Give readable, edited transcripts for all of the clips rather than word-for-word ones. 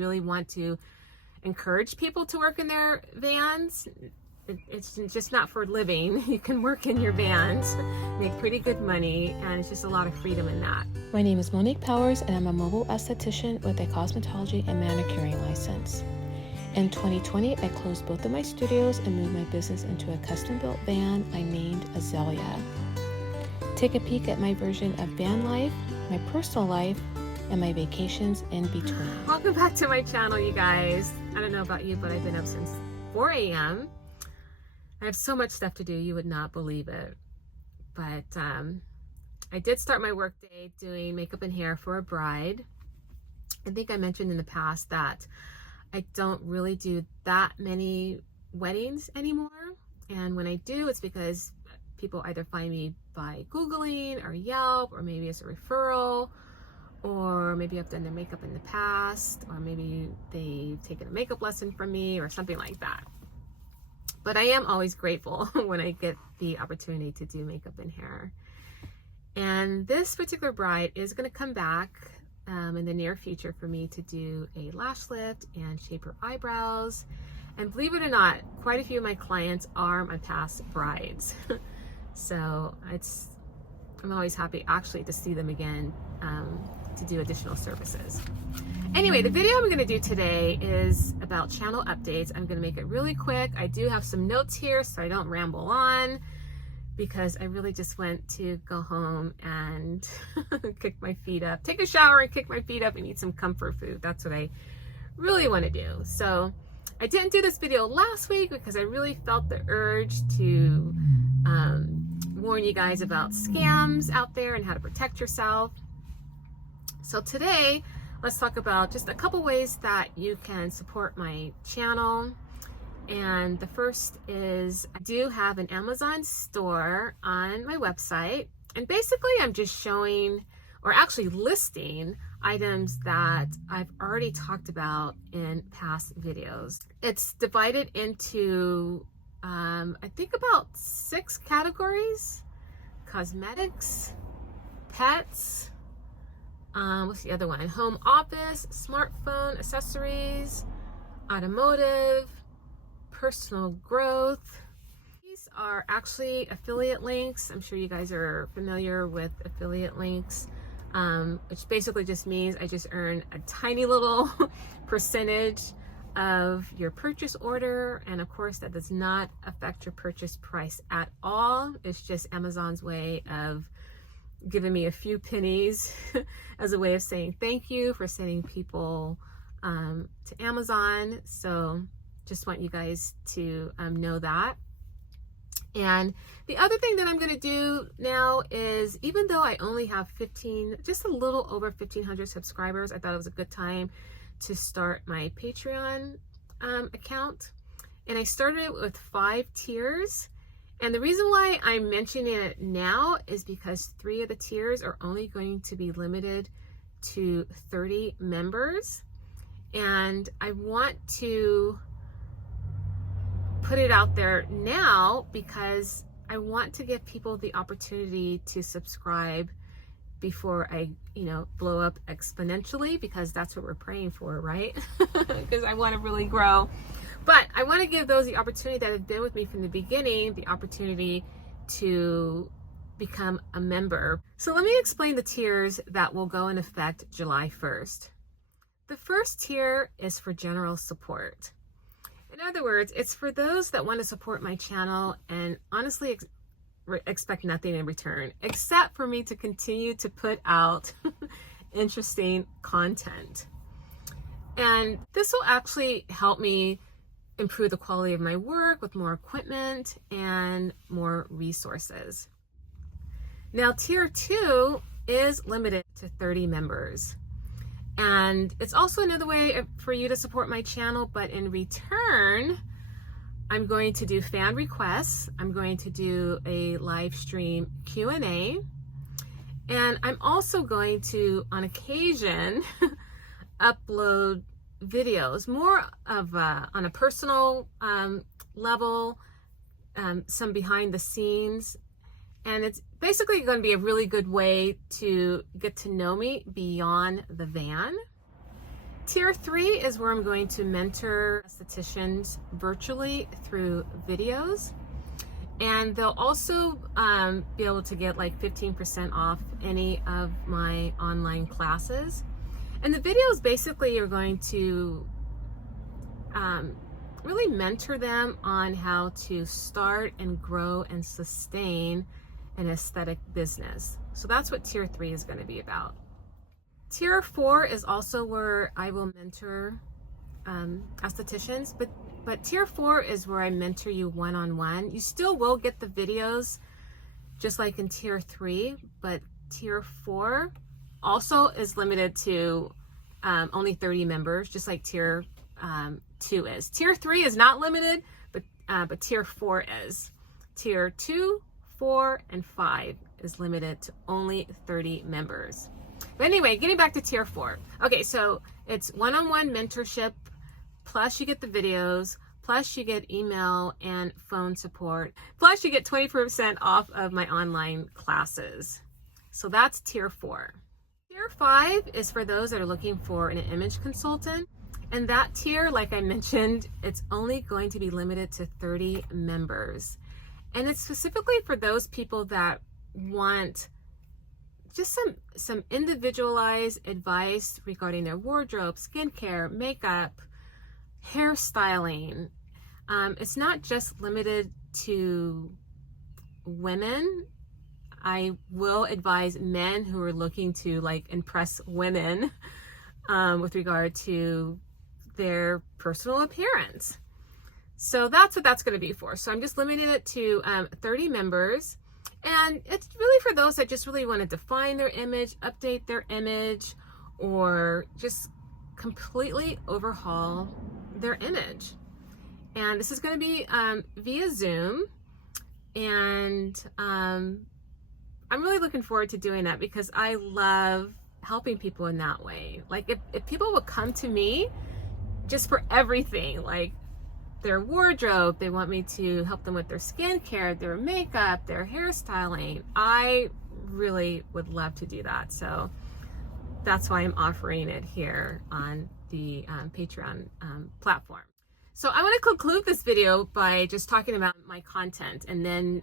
really want to encourage people to work in their vans. It's just not for living. You can work in your vans, make pretty good money, and it's just a lot of freedom in that. My name is Monique Powers, and I'm a mobile esthetician with a cosmetology and manicuring license. In 2020, I closed both of my studios and moved my business into a custom-built van I named Azalea. Take a peek at my version of van life, my personal life, and my vacations in between. Welcome back to my channel, you guys. I don't know about you, but I've been up since 4 a.m. I have so much stuff to do, you would not believe it. But I did start my work day doing makeup and hair for a bride. I think I mentioned in the past that I don't really do that many weddings anymore. And when I do, it's because people either find me by Googling or Yelp, or maybe it's a referral, or maybe I've done their makeup in the past, or maybe they've taken a makeup lesson from me or something like that. But I am always grateful when I get the opportunity to do makeup and hair. And this particular bride is going to come back in the near future for me to do a lash lift and shape her eyebrows. And believe it or not, quite a few of my clients are my past brides. So I'm always happy actually to see them again to do additional services. Anyway, the video I'm going to do today is about channel updates. I'm going to make it really quick. I do have some notes here so I don't ramble on, because I really just went to go home and kick my feet up, take a shower and kick my feet up and eat some comfort food. That's what I really want to do. So I didn't do this video last week because I really felt the urge to warn you guys about scams out there and how to protect yourself. So today, let's talk about just a couple ways that you can support my channel. And the first is I do have an Amazon store on my website. And basically I'm just showing, or actually listing, items that I've already talked about in past videos. It's divided into, I think about 6 categories: cosmetics, pets, what's the other one? Home office, smartphone, accessories, automotive, personal growth. These are actually affiliate links. I'm sure you guys are familiar with affiliate links, which basically just means I just earn a tiny little percentage of your purchase order. And of course, that does not affect your purchase price at all. It's just Amazon's way of giving me a few pennies as a way of saying thank you for sending people to Amazon. So just want you guys to know that. And the other thing that I'm going to do now is, even though I only have just a little over 1,500 subscribers, I thought it was a good time to start my Patreon account. And I started it with 5 tiers. And the reason why I'm mentioning it now is because 3 of the tiers are only going to be limited to 30 members. And I want to put it out there now because I want to give people the opportunity to subscribe before I, blow up exponentially, because that's what we're praying for, right? Because I want to really grow. But I want to give those the opportunity that have been with me from the beginning, the opportunity to become a member. So let me explain the tiers that will go in effect July 1st. The first tier is for general support. In other words, it's for those that want to support my channel and honestly expect nothing in return, except for me to continue to put out interesting content. And this will actually help me improve the quality of my work with more equipment and more resources. Now, tier 2 is limited to 30 members. And it's also another way for you to support my channel, but in return, I'm going to do fan requests. I'm going to do a live stream Q&A. And I'm also going to, on occasion, upload videos, more of on a personal level, some behind the scenes. And it's basically going to be a really good way to get to know me beyond the van. Tier 3 is where I'm going to mentor estheticians virtually through videos. And they'll also be able to get like 15% off any of my online classes. And the videos basically are going to really mentor them on how to start and grow and sustain an aesthetic business. So that's what Tier 3 is going to be about. Tier 4 is also where I will mentor estheticians, but Tier 4 is where I mentor you one-on-one. You still will get the videos just like in Tier 3, but Tier 4 also is limited to only 30 members, just like Tier 2 is. Tier 3 is not limited, but Tier 4 is. Tier 2, 4, and 5 is limited to only 30 members. But anyway, getting back to Tier 4. Okay, so it's one-on-one mentorship, plus you get the videos, plus you get email and phone support, plus you get 20% off of my online classes. So that's Tier 4. Tier 5 is for those that are looking for an image consultant. And that tier, like I mentioned, it's only going to be limited to 30 members. And it's specifically for those people that want just some individualized advice regarding their wardrobe, skincare, makeup, hairstyling. It's not just limited to women. I will advise men who are looking to like impress women with regard to their personal appearance. So that's what that's going to be for. So I'm just limiting it to 30 members. And it's really for those that just really want to define their image, update their image, or just completely overhaul their image. And this is going to be via Zoom. And I'm really looking forward to doing that because I love helping people in that way. Like if people will come to me just for everything, like their wardrobe, they want me to help them with their skincare, their makeup, their hairstyling, I really would love to do that. So that's why I'm offering it here on the Patreon platform. So I want to conclude this video by just talking about my content, and then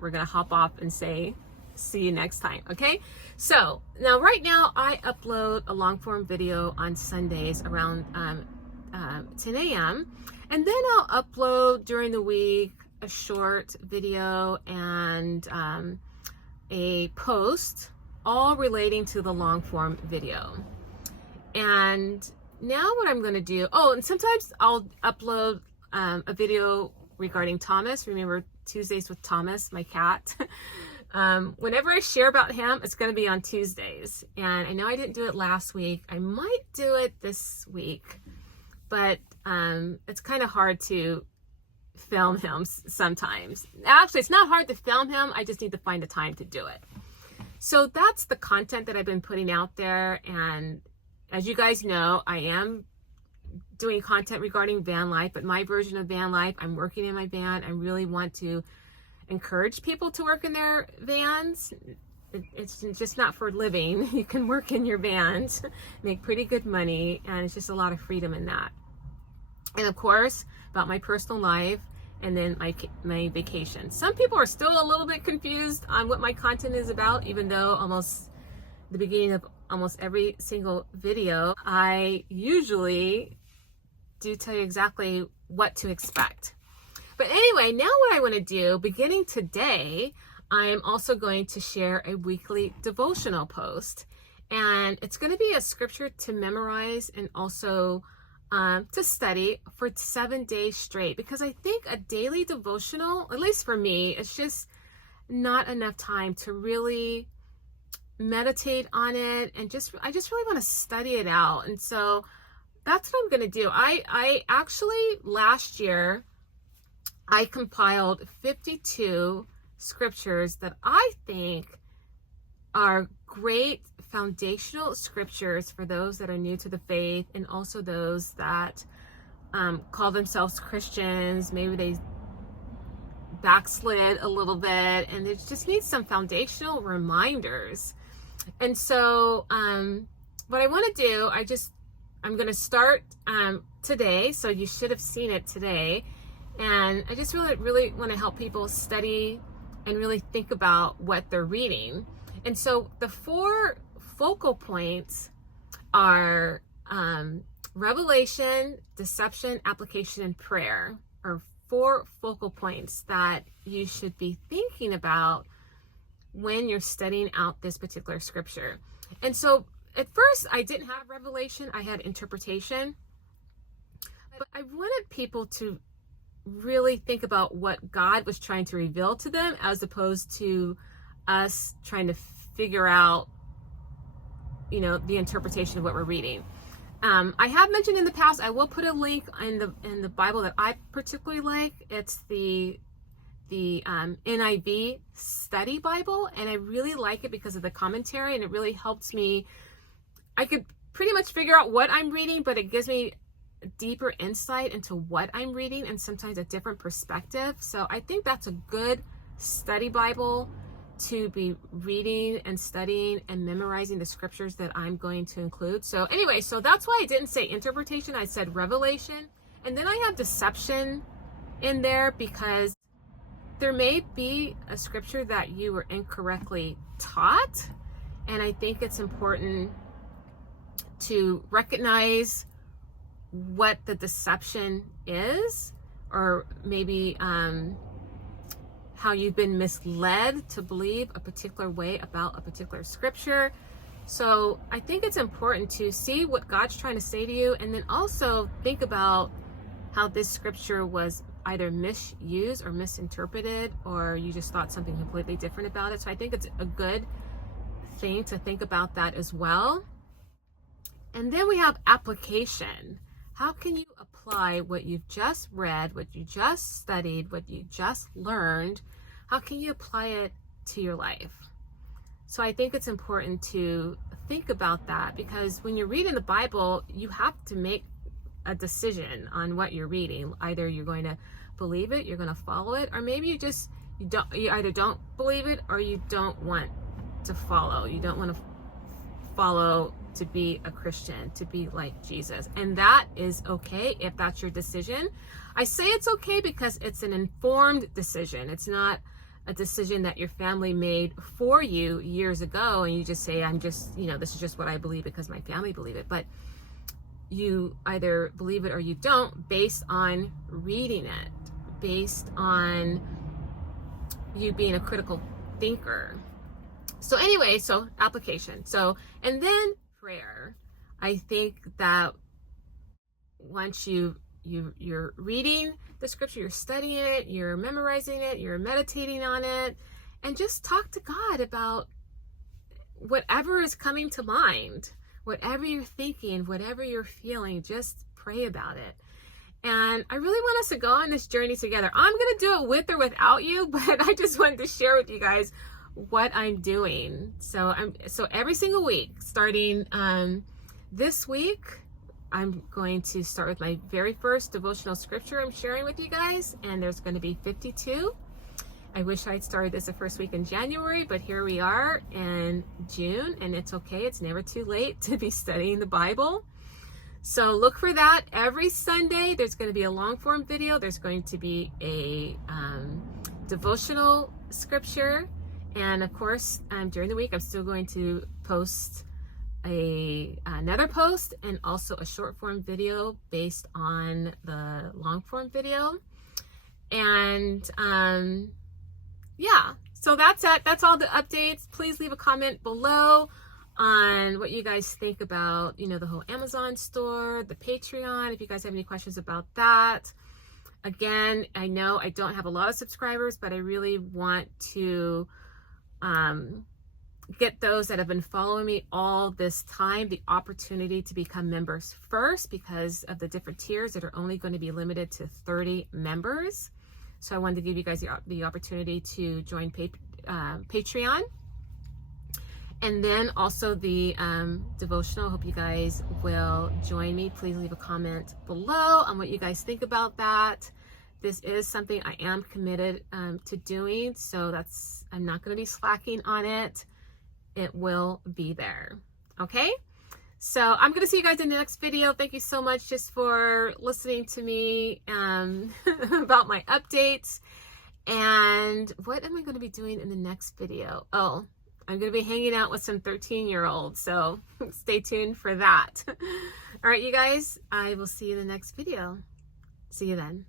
we're going to hop off and say see you next time. Okay, so now right now I upload a long form video on Sundays around 10 a.m. and then I'll upload during the week a short video and a post, all relating to the long form video. And now what I'm going to do, and sometimes I'll upload a video regarding Thomas. Remember Tuesdays with Thomas, my cat. Whenever I share about him, it's going to be on Tuesdays. And I know I didn't do it last week. I might do it this week, but it's kind of hard to film him sometimes. Actually, it's not hard to film him. I just need to find the time to do it. So that's the content that I've been putting out there. And as you guys know, I am doing content regarding van life, but my version of van life, I'm working in my van. I really want to encourage people to work in their vans. It's just not for living. You can work in your vans, make pretty good money, and it's just a lot of freedom in that. And of course, about my personal life, and then my vacation. Some people are still a little bit confused on what my content is about, even though almost the beginning of almost every single video, I usually do tell you exactly what to expect. But anyway, now what I want to do, beginning today, I'm also going to share a weekly devotional post. And it's going to be a scripture to memorize and also to study for 7 days straight. Because I think a daily devotional, at least for me, it's just not enough time to really meditate on it. And I just really want to study it out. And so that's what I'm going to do. I actually, last year, I compiled 52 scriptures that I think are great foundational scriptures for those that are new to the faith, and also those that call themselves Christians. Maybe they backslid a little bit and they just need some foundational reminders. And so what I want to do, I'm going to start today, so you should have seen it today. And I just really want to help people study and really think about what they're reading. And so the 4 focal points are revelation, deception, application, and prayer, are 4 focal points that you should be thinking about when you're studying out this particular scripture. And so at first I didn't have revelation, I had interpretation. But I wanted people to really think about what God was trying to reveal to them, as opposed to us trying to figure out, the interpretation of what we're reading. I have mentioned in the past, I will put a link in the Bible that I particularly like. It's the NIV Study Bible, and I really like it because of the commentary, and it really helps me. I could pretty much figure out what I'm reading, but it gives me deeper insight into what I'm reading, and sometimes a different perspective. So I think that's a good study Bible to be reading and studying and memorizing the scriptures that I'm going to include. So anyway, so that's why I didn't say interpretation, I said revelation. And then I have deception in there, because there may be a scripture that you were incorrectly taught, and I think it's important to recognize what the deception is, or maybe how you've been misled to believe a particular way about a particular scripture. So I think it's important to see what God's trying to say to you, and then also think about how this scripture was either misused or misinterpreted, or you just thought something completely different about it. So I think it's a good thing to think about that as well. And then we have application. How can you apply what you've just read, what you just studied, what you just learned? How can you apply it to your life? So I think it's important to think about that, because when you're reading the Bible, you have to make a decision on what you're reading. Either you're going to believe it, you're going to follow it, or maybe you either don't believe it or you don't want to follow. You don't want to follow to be a Christian, to be like Jesus. And that is okay if that's your decision. I say it's okay because it's an informed decision. It's not a decision that your family made for you years ago and you just say, this is just what I believe because my family believe it. But you either believe it or you don't, based on reading it, based on you being a critical thinker. So anyway, so application. So, and then prayer. I think that once you're reading the scripture, you're studying it, you're memorizing it, you're meditating on it, and just talk to God about whatever is coming to mind, whatever you're thinking, whatever you're feeling, just pray about it. And I really want us to go on this journey together. I'm going to do it with or without you, but I just wanted to share with you guys what I'm doing. So every single week, starting this week, I'm going to start with my very first devotional scripture I'm sharing with you guys, and there's going to be 52. I wish I'd started this the first week in January, but here we are in June, and it's okay. It's never too late to be studying the Bible. So look for that every Sunday. There's going to be a long form video. There's going to be a devotional scripture. And of course, during the week, I'm still going to post another post and also a short form video based on the long form video. And yeah, so that's it. That's all the updates. Please leave a comment below on what you guys think about, the whole Amazon store, the Patreon, if you guys have any questions about that. Again, I know I don't have a lot of subscribers, but I really want to get those that have been following me all this time the opportunity to become members first, because of the different tiers that are only going to be limited to 30 members. So I wanted to give you guys the opportunity to join Patreon. And then also the devotional. I hope you guys will join me. Please leave a comment below on what you guys think about that. This is something I am committed to doing, so I'm not going to be slacking on it. It will be there. Okay? So I'm going to see you guys in the next video. Thank you so much just for listening to me about my updates. And what am I going to be doing in the next video? Oh, I'm going to be hanging out with some 13-year-olds. So stay tuned for that. All right, you guys, I will see you in the next video. See you then.